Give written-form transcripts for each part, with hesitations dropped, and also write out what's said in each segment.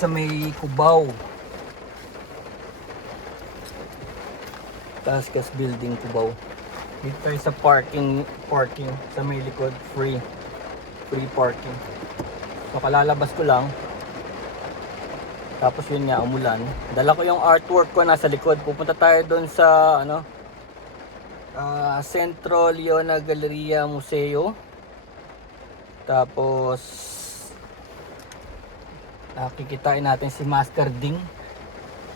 Sa may Cubao, Taskas Building, Cubao. Dito tayo sa parking sa may likod, free parking. So kalalabas ko lang, tapos yun nga, umulan. Dala ko yung artwork ko nasa likod. Pupunta tayo doon sa Centro Leona Galleria Museo. Tapos kikitain natin si Master Ding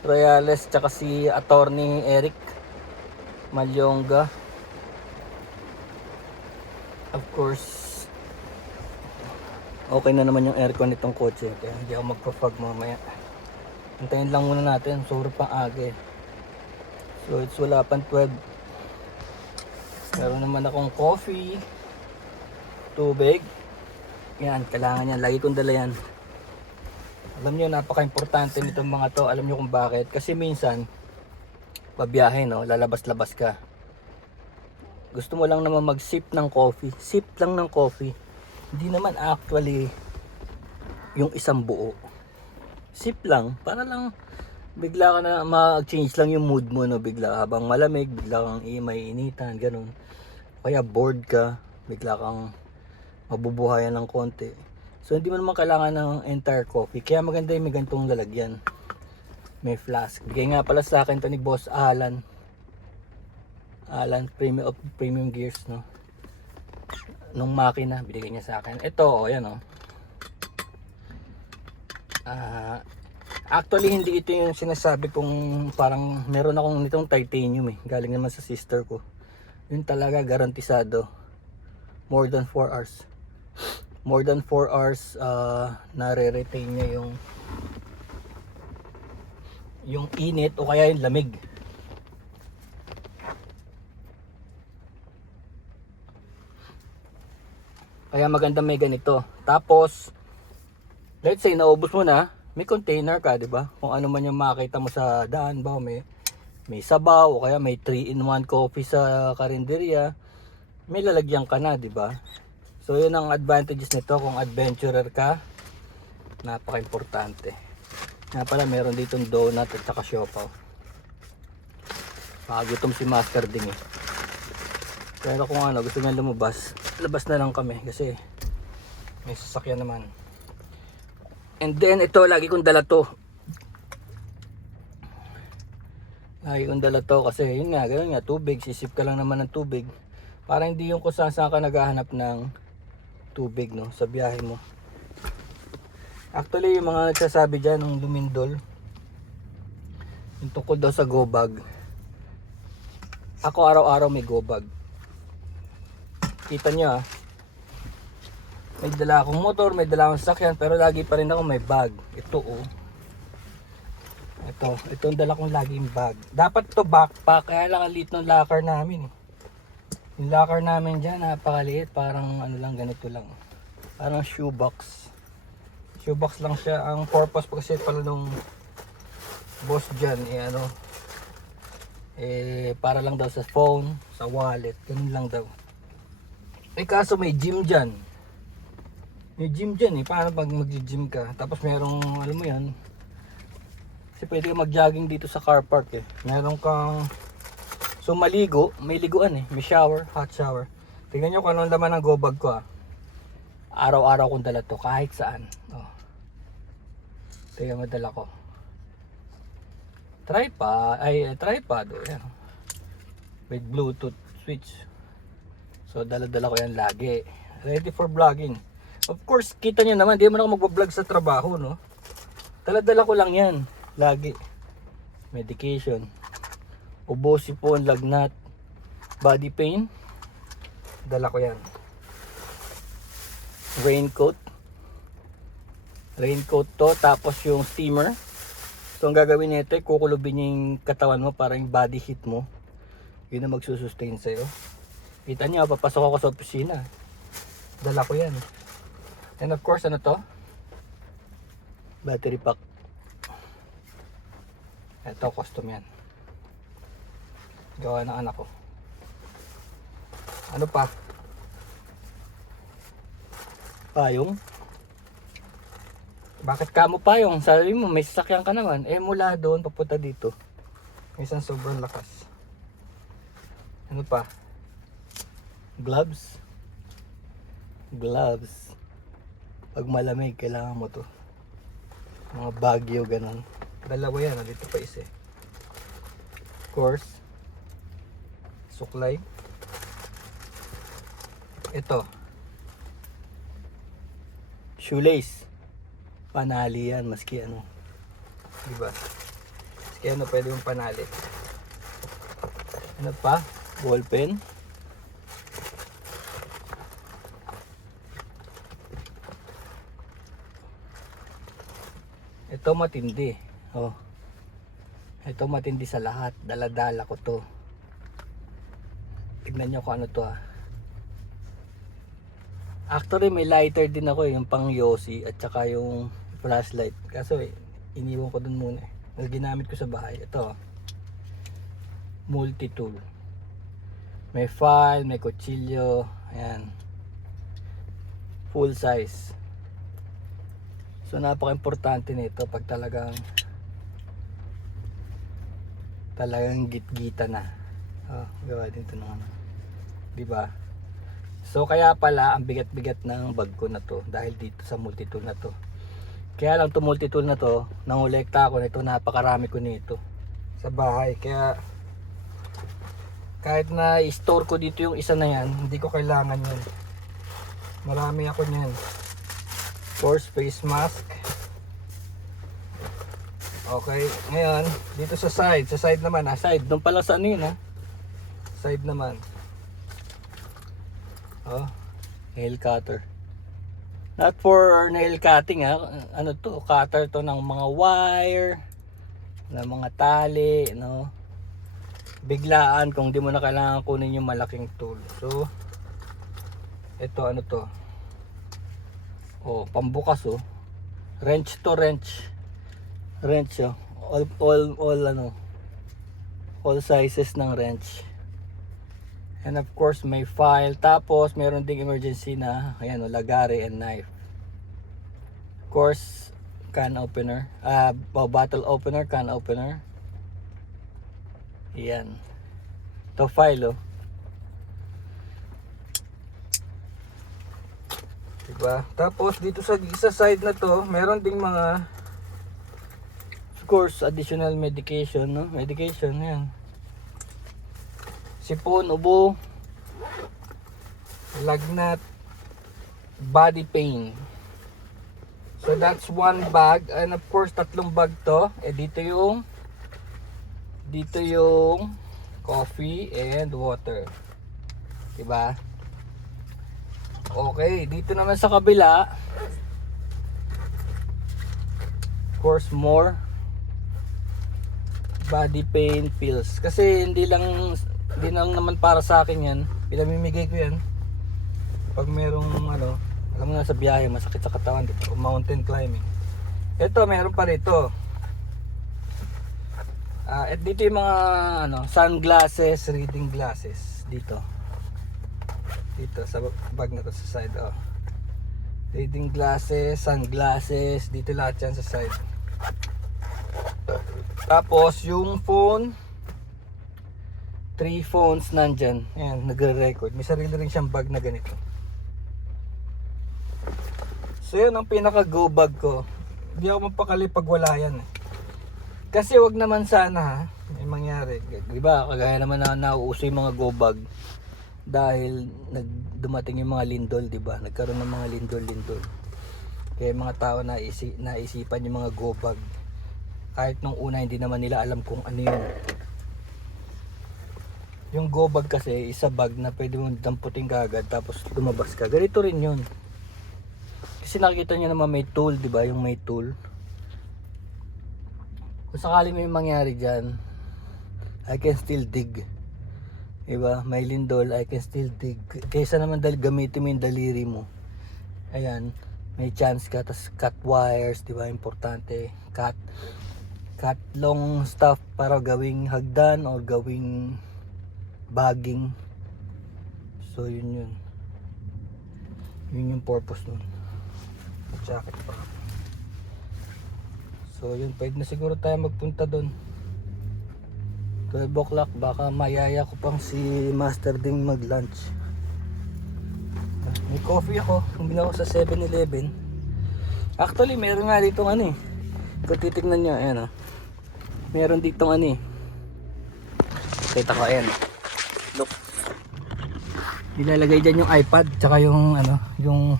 Royales tsaka si Attorney Eric Malyonga. Of course, okay na naman yung aircon nitong kotse, kaya hindi ako magpa-fog mamaya. Hintayin lang muna natin, sobrang pang aga eh. So it's wala pang 12. Meron naman akong coffee, tubig. Yan, kailangan yan, lagi kong dala yan. Alam nyo, napaka-importante nitong mga to. Alam nyo kung bakit? Kasi minsan pabiyahe, no, lalabas-labas ka, gusto mo lang naman mag-sip ng coffee, sip lang ng coffee, hindi naman actually yung isang buo, sip lang, para lang bigla ka na mag-change lang yung mood mo, no, bigla habang malamig, bigla kang may initan, ganun, kaya bored ka, bigla kang mabubuhayan ng konti. So hindi mo naman kailangan ng entire coffee, kaya maganda yung may ganitong lalagyan, may flask. Bigay nga pala sa akin to ni Boss Alan Premium Gears, no, nung makina binigay niya sa akin. Ito, yan o. Actually hindi ito yung sinasabi kong parang meron akong nitong titanium eh, galing naman sa sister ko. Yun talaga garantisado, more than 4 hours nare-retain niya yung init o kaya yung lamig. Kaya maganda may ganito. Tapos let's say naubos mo na, may container ka, 'di ba? Kung ano man yung makita mo sa daan ba, may sabaw o kaya may 3-in-1 coffee sa karinderya, may lalagyan ka na, 'di ba? So yun ang advantages nito kung adventurer ka. Napaka-importante. Nga pala, meron ditong donut at saka siopaw. Makagutom si Master Ding eh. Pero kung gusto niya lumabas, labas na lang kami kasi may sasakyan naman. And then ito, lagi kong dala to. Kasi yun nga, gano'n nga, tubig, sisip ka lang naman ng tubig. Para hindi yung kung saan ka naghahanap ng tubig, no, sa biyahe mo. Actually, yung mga nagsasabi dyan ng lumindol, yung tungkol daw sa go bag, ako araw-araw may go bag. Kita nyo may dala akong motor, may dala akong sasakyan, pero lagi pa rin ako may bag. Ito itong dala kong laging bag. Dapat to backpack, kaya lang ang liit ng locker namin. Yung locker namin dyan, napakaliit, parang lang, ganito lang. Parang shoebox. Shoebox lang siya. Ang purpose kasi pala nung boss dyan, para lang daw sa phone, sa wallet, ganun lang daw. Kaso may gym dyan. Paano pag mag-gym ka? Tapos merong, alam mo yan, kasi pwede ka mag-jogging dito sa car park eh. Meron kang, so maligo, may liguan eh. May shower, hot shower. Tingnan nyo kung anong laman ng go bag ko Araw-araw kong dala to, kahit saan. Tingnan mo dala ko. Tripod. Yan. With Bluetooth switch. So dala-dala ko yan lagi. Ready for vlogging. Of course, kita nyo naman, di mo na ako magbablog sa trabaho, no? Dala-dala ko lang yan. Lagi. Medication. Ubo, sipon, lagnat, body pain. Dala ko yan. Raincoat to. Tapos yung steamer. So ang gagawin nito, kukulubin niya yung katawan mo para yung body heat mo. Yun ang magsusustain sa'yo. Kita niyo, papasok ako sa opisina. Dala ko yan. And of course, battery pack. Ito, custom yan. Gawa ng anak ko. Ano pa? Payong. Bakit ka mo pa yung sabi mo may sasakyan ka naman, eh mula doon papunta dito. Minsan sobrang lakas. Ano pa? Gloves. Gloves. Pag malamig, kailangan mo to. Mga bagyo, ganun. Dalawa yan, dito pa isa. Of course, suklay. Ito. Shoelace. Panali yan, maski ano. Diba? Maski ano, pwede mong panali. Ano pa? Ballpen. Ito matindi. Oh. Ito matindi sa lahat. Dala-dala ko to. Tignan nyo kung ano to, ah. Actually may lighter din ako, yung pang Yossi at saka yung flashlight. Kaso iniwan ko dun muna. Ginamit ko sa bahay. Ito. Multi-tool. May file, may kutsilyo. Ayan. Full size. So napaka-importante nito pag talagang git-gita na. Oh, gawa din ito ng ano. Diba? So kaya pala ang bigat-bigat ng bag ko na to dahil dito sa multi-tool na to. Kaya lang to multi-tool na to, nangolekta ako nito, napakarami ko nito sa bahay. Kaya kahit na i-store ko dito yung isa na yan, hindi ko kailangan yun. Marami ako niyan. Force face mask. Okay, ngayon dito sa side naman, side doon pala sa ano yun, ha. Side naman. Oh, nail cutter. Not for nail cutting, ha. Ano to, cutter to ng mga wire, ng mga tali, no. Biglaan kung di mo na kailangan kunin yung malaking tool. So ito ano to, oh, pambukas, oh. Wrench to wrench. Wrench, oh. All ano, all sizes ng wrench. And of course may file. Tapos meron ding emergency na, ayan, oh, lagari and knife. Of course can opener, bottle opener, can opener. Ayan. Ito file, oh. Diba? Tapos dito sa side na to, meron ding mga, of course, additional medication, no? Medication, yan. Sipon, ubo, lagnat, body pain. So that's one bag, and of course tatlong bag to. Dito yung coffee and water. Diba? Okay, dito naman sa kabila, of course, more body pain pills. Kasi hindi lang naman para sa akin yan. Pinamimigay ko yan pag merong ano, alam mo na sa biyahe, masakit sa katawan, dito, mountain climbing. Ito, meron pa rito. At dito yung mga ano, sunglasses, reading glasses. Dito sa bag na to sa side, oh. Reading glasses, sunglasses, dito lahat yan sa side. Tapos yung phone, 3 phones nandyan. Ayan, nagre-record. May sarili rin siyang bag na ganito. So yun ang pinaka go bag ko. Hindi ako mapakali pag wala yan, eh. Kasi wag naman sana, ha, may mangyari. Diba, kagaya naman na nauuso yung mga go bag dahil dumating yung mga lindol, diba? Nagkaroon ng mga lindol. Kaya mga tao naisipan yung mga go bag. Kahit nung una hindi naman nila alam kung ano yun. Yung go bag kasi isa bag na pwede mong damputin kagad tapos lumabas ka. Ganito rin yun. Kasi nakikita nyo naman may tool, diba? Yung may tool. Kung sakali may mangyari dyan, I can still dig. Diba? May lindol, I can still dig. Kaysa naman gamitin mo yung daliri mo. Ayan, may chance ka. Tas cut wires, diba? Importante. Cut long stuff para gawing hagdan or gawing bagging. So yun yung purpose nun. Jacket pa. So yun, pwede na siguro tayo magpunta doon. 12 o'clock, baka mayaya ko pang si Master Ding mag lunch. May coffee ako, bumili ako sa 7-Eleven. Actually meron nga dito ano eh, kung titignan nyo, ayan o, meron dito ano eh, kita ko, ayan, look, ilalagay dyan yung iPad tsaka yung ano, yung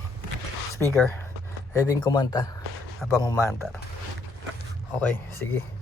speaker, pwedeng kumanta habang umanta. Okay, sige.